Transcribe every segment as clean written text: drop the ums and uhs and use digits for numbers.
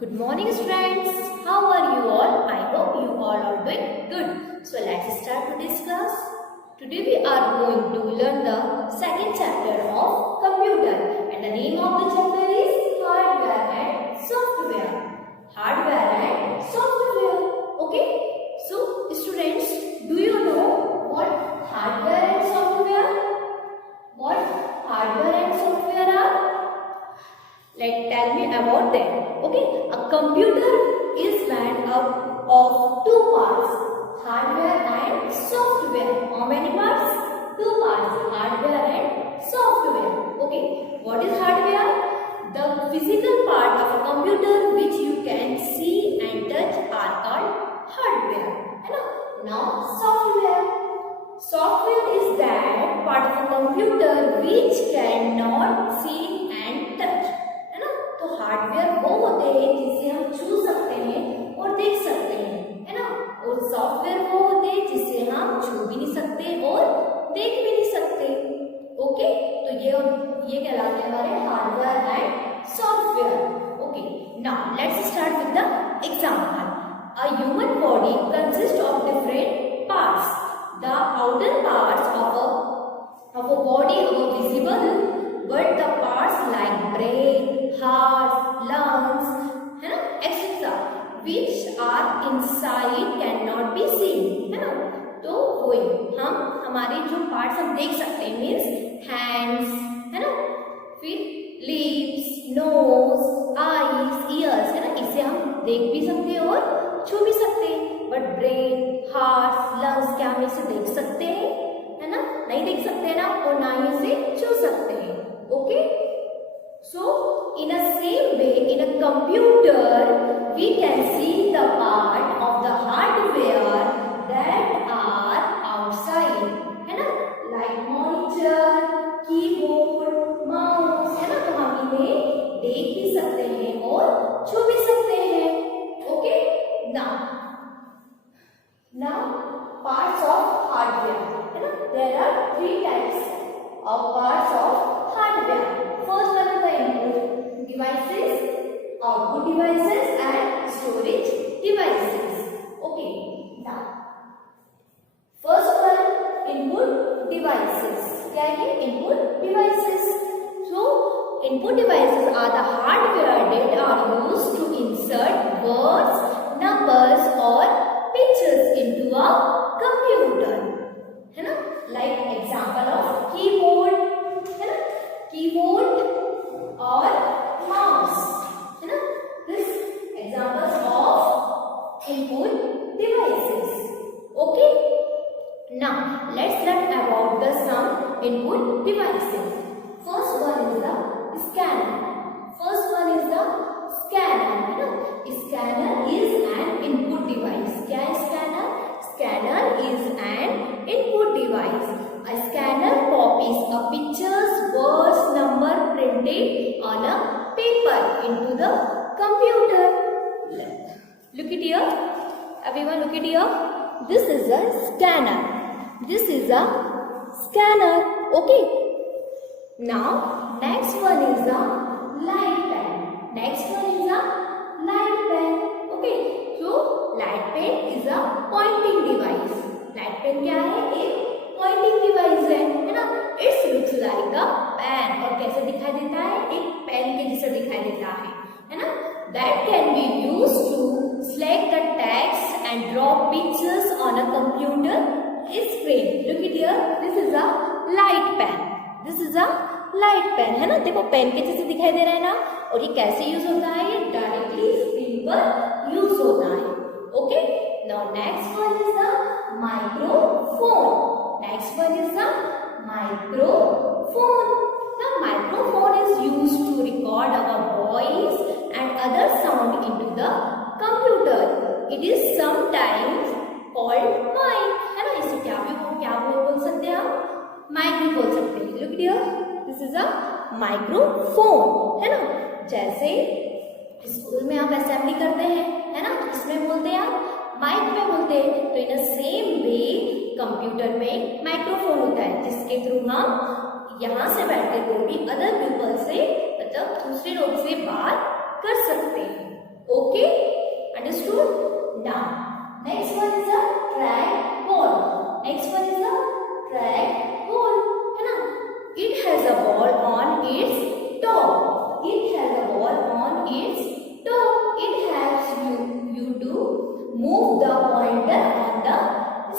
Good morning, students. How are you all? I hope you all are doing good. So let's start today's class. Today we are going to learn the second chapter of computer, and the name of the chapter is hardware and software. Hardware and software. Okay. So students, do you know what hardware and software? What hardware and software are? Tell me about that. Okay, a computer is made up of two parts, hardware and software. How many parts? Two parts, hardware and software. Okay, what is hardware? The physical part of a computer which you can see and touch are called hardware. Now software. Software is that part of a computer which cannot see and touch. तो hardware वो होते हैं जिसे हम छू सकते हैं और देख सकते हैं, है ना। और सॉफ्टवेयर वो होते हैं जिसे हम छू भी नहीं सकते और देख भी नहीं सकते। ओके, तो ये कहलाते हैं हमारे hardware and software. Okay, now let's start with the example. A human body consist of different parts. The outer parts of a body are visible, but the parts like brain, heart, lungs, है ना, etc., which are inside cannot be seen, है ना। तो वही हमारे जो parts हम देख सकते हैं मीन्स हैंड्स, है ना, फिर लिप्स, नोज, आईज, ईयर्स, है ना, इसे हम देख भी सकते हैं और छू भी सकते हैं। बट ब्रेन, हार्ट, लंग्स क्या हम इसे देख सकते हैं? है ना, नहीं देख सकते ना, और ना ही इसे छू सकते हैं। Okay, so in a same way, in a computer we can see the part of the hardware that are outside, है ना, like monitor, keyboard, mouse, है ना, तो हम इन्हें देख भी सकते हैं और छू भी सकते हैं। Okay, now parts of hardware, है ना, there are three types of parts of hardware. First one is the input devices, output devices and storage devices. Okay, now first one input devices. क्या है ये input devices? So input devices are the hardware that are used to insert words, numbers or pictures into a computer, है ना, like example of keyboard, है ना, keyboard और mouse, है ना, this examples of input devices. Okay, now let's learn about the some input devices. First one is the scanner. है ना, scanner is an input device. क्या है scanner? Scanner is an input device. A scanner copies a pictures, words, number printed on a paper into the computer. Look at here. Everyone look at here. This is a scanner. This is a scanner. Okay. Now next one is a light pen. Okay. So light pen is a pointing device. Light pen क्या है? एक Poynting device है ना। It's looks like a pen, और कैसे दिखाई देता है? एक पेन के जैसा दिखाई देता है ना। That can be used to select the text and draw pictures on a computer screen. Look at here, this is a light pen. है ना, देखो पेन के जैसे दिखाई दे रहा है ना। और ये कैसे यूज होता है? ये डायरेक्टली स्क्रीन पर यूज होता है। Okay, now next one is the microphone. Next one is the microphone. The microphone is used to record our voice and other sound into the computer. It is sometimes called mic. है ना, इसे क्या बोल सकते हैं हम? Mic भी बोल सकते हैं। Look here, this is a microphone, है ना। जैसे स्कूल में आप असेंबली करते हैं, है ना, इसमें बोलते हैं आप माइक में बोलते हैं। तो इन अ सेम वे कंप्यूटर में माइक्रोफोन होता है जिसके थ्रू हम यहाँ से बैठे कोई भी अदर पीपल से, मतलब दूसरे लोग से बात कर सकते हैं। Okay, understood? Now next one is a track ball. Next one is a track ball, है ना? It has a ball on its top. It has a ball on its top. It helps you to move the pointer on the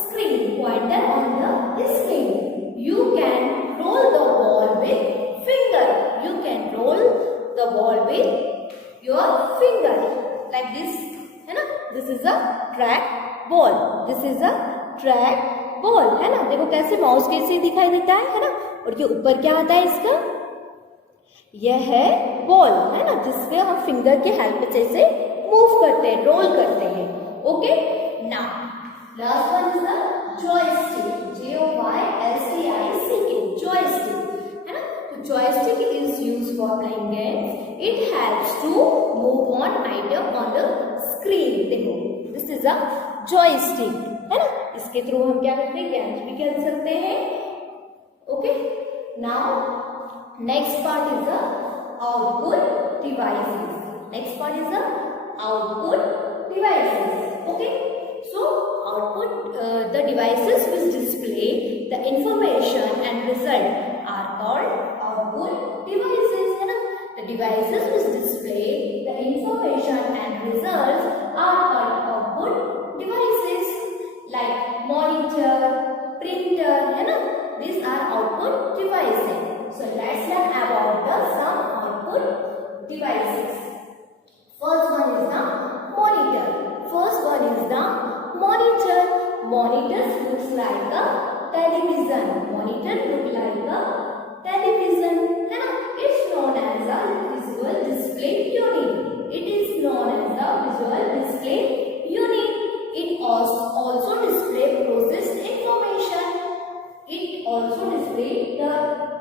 screen. Pointer on the screen. You can roll the ball with finger. You can roll the ball with your finger like this, है ना? This is a track ball. This is a track ball, है ना? देखो कैसे mouse कैसे दिखाई देता है ना? और ये ऊपर क्या आता है इसका? यह है बॉल, है ना? जिससे हम फिंगर के हेल्प से इसे मूव करते हैं, रोल करते हैं. Okay, now last one is the joystick. Joystick. Joystick, है ना? तो joystick is used for playing games. It helps to move on item on the screen. देखो, this is a joystick, है ना? इसके थ्रू हम क्या करते हैं? गेम्स भी खेल सकते हैं. Okay, now next part is the output devices. Next part is the output devices. Okay, so output the devices which display the information and result are called output devices, है ना? The devices which display the information and results are called output devices, like monitor, printer, है ना? These are output devices. So let's learn about the some output devices. First one is the monitor. Monitor looks like a television. Monitor looks like a television, है ना? It's known as a visual display unit. It is known as the visual display unit. It also display processed information. It also display the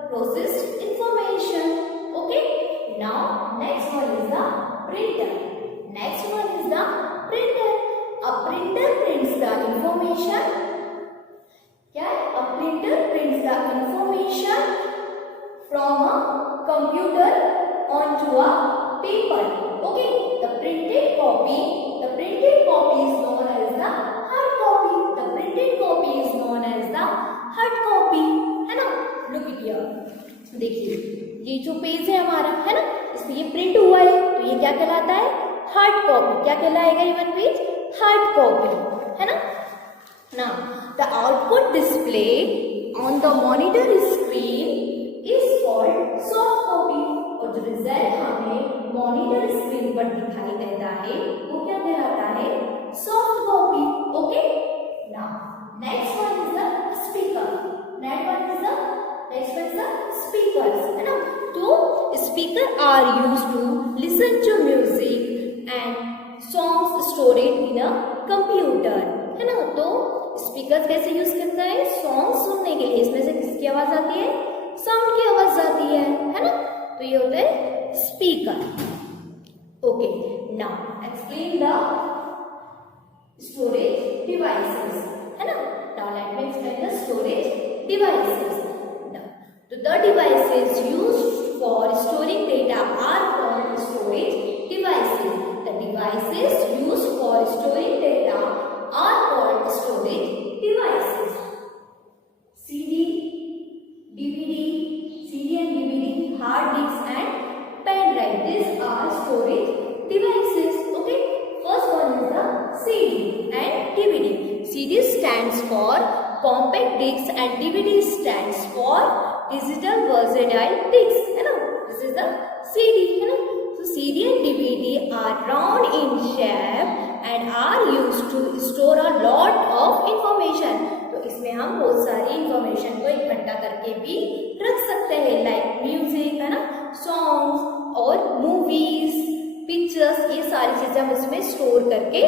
processed information. Okay, now next one is the printer. A printer prints the information. क्या है? A printer prints the information from a computer onto a paper. Okay, the printed copy is known as the hard copy. The printed copy is known as the hard copy, है ना? Look it here. देखिए, ये जो page है हमारा, है ना? इसमें ये प्रिंट हुआ है, तो ये क्या कहलाता है? Hard copy. क्या कहलाएगा ये वन पेज? हार्ड कॉपी, है ना? Now the output display on the monitor screen is called soft copy. और जो रिजल्ट हमें मॉनिटर स्क्रीन पर दिखाई देता है वो क्या कहलाता है? Soft copy. Okay, now next one is the speaker. Next one is the speakers, है ना? तो speaker are used to listen to music and songs stored in a computer, है ना? तो स्पीकर कैसे यूज करता है? सॉन्ग सुनने के लिए. इसमें से किसकी आवाज आती है? साउंड की आवाज आती है ना? तो ये होता है speaker. Okay, now explain the storage devices, है ना? Now let me explain the storage devices. So the devices used for storing data are called storage devices. The devices used for storing data are called storage devices. CD and DVD, hard disks and pen drive. These are storage devices. Okay. First one is the CD and DVD. CD stands for compact disc and DVD stands for digital versatile disc, है ना? This is the CD, है ना? So CD and DVD are round in shape and are used to store a lot of information. तो इसमें हम बहुत सारी information को इकट्ठा करके भी रख सकते हैं, लाइक म्यूजिक, है ना? सॉन्ग्स और मूवीज, पिक्चर्स, ये सारी चीजें हम इसमें स्टोर करके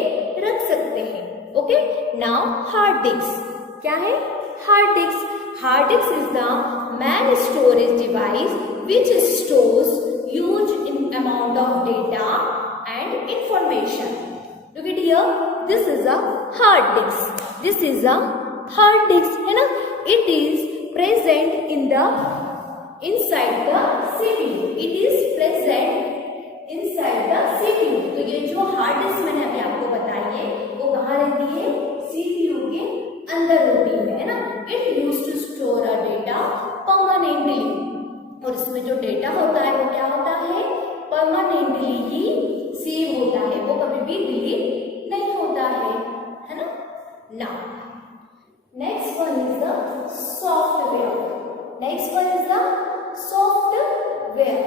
रख सकते हैं. Okay, now hard disk. क्या है hard disk? Hard disk is the main storage device which stores huge amount of data and information. Look at here. This is a hard disk. This is a hard disk, है ना? It is present in the inside the CPU. It is present inside the CPU. तो ये जो hard disk मैंने अभी आपको बताई है वो कहाँ रहती है? CPU के अंदर होती है ना. It used to store a data permanently. और इसमें जो डेटा होता है वो क्या होता है? परमानेंटली ही सेव होता है, वो कभी भी डिलीट नहीं होता है ना. Now next one is the software. Next one is the software,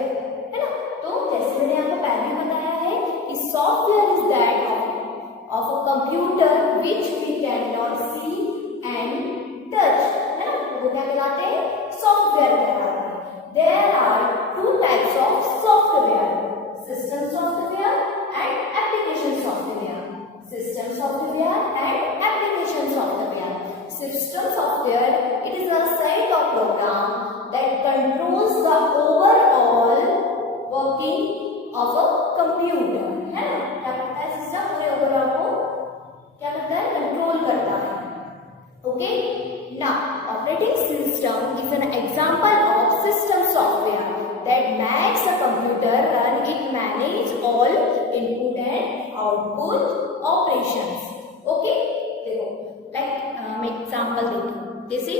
है ना. तो जैसे मैंने आपको पहले बताया है कि software is that of a computer which we can not see and touch, है ना. वो क्या कहलाते हैं? सॉफ्टवेयर कहलाते हैं. There are two types of software: system software and application software. System software and application software. System software, it is a set of program that controls the overall working of a computer, है ना. क्या करता है system? पूरे overall को क्या करता है? कंट्रोल करता है. Okay. Now, operating system is an example of system software that makes a computer run. It manage all input and output operations. Okay? देखो, like मैं एग्जाम्पल देती हूँ. जैसे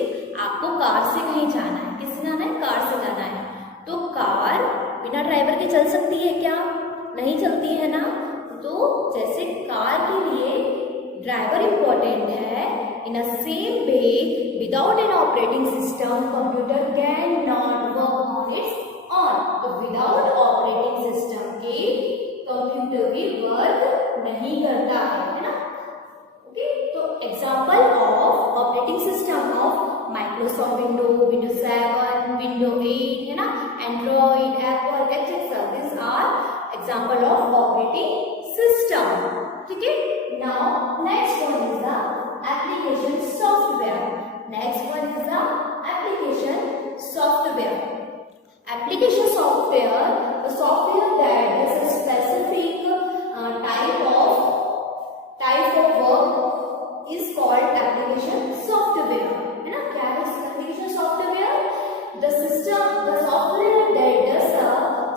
आपको कार से कहीं जाना है, किससे जाना है? कार से जाना है. तो कार बिना ड्राइवर के चल सकती है क्या? नहीं चलती है ना. तो जैसे कार के लिए ड्राइवर इम्पोर्टेंट है, in a same way without an operating system computer cannot work on its own. तो without operating system के कंप्यूटर भी वर्क नहीं करता है ना. ओके. तो example of operating system of Microsoft Windows 7, Windows 8, है ना, Android, Apple etcetera. This are example of operating system. ठीक है. Now next one is the application software. Next one is the application software. Application software, the software that is a specific type of work is called application software. है ना. क्या है application software? The software that does a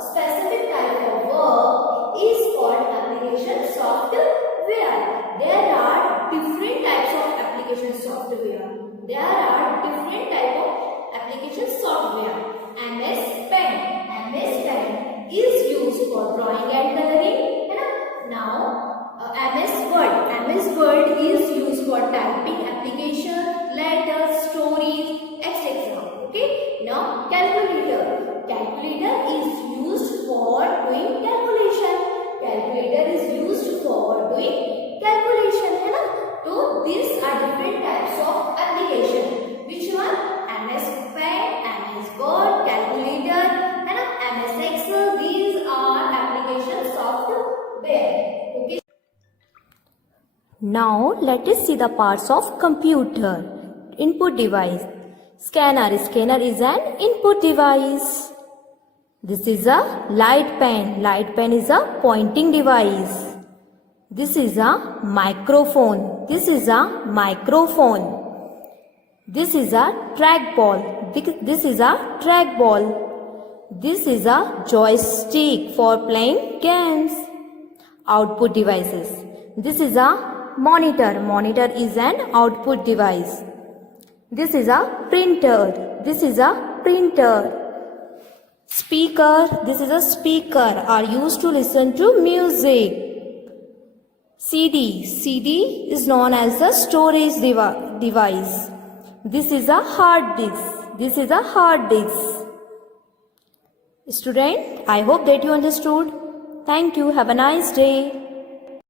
specific type of work is called application software. There are different types of application software. There are different type of application software. MS Pen is used for drawing and coloring. Now MS Word is used for typing application, letters, stories, etc. Okay. Now calculator is used for doing calculation. Calculator is used for doing calculation, है ना. तो these are different types of application. Which one? MS Pen, MS Word, calculator, है ना, MS Excel. These are application software. Okay. Now let us see the parts of computer. Input device. Scanner is an input device. This is a light pen. Light pen is a pointing device. This is a microphone. This is a microphone. This is a trackball. This is a trackball. This is a joystick for playing games. Output devices. This is a monitor. Monitor is an output device. This is a printer. This is a printer. Speaker. This is a speaker are used to listen to music. CD is known as the storage device. This is a hard disk. This is a hard disk. Student, I hope that you understood. Thank you. Have a nice day.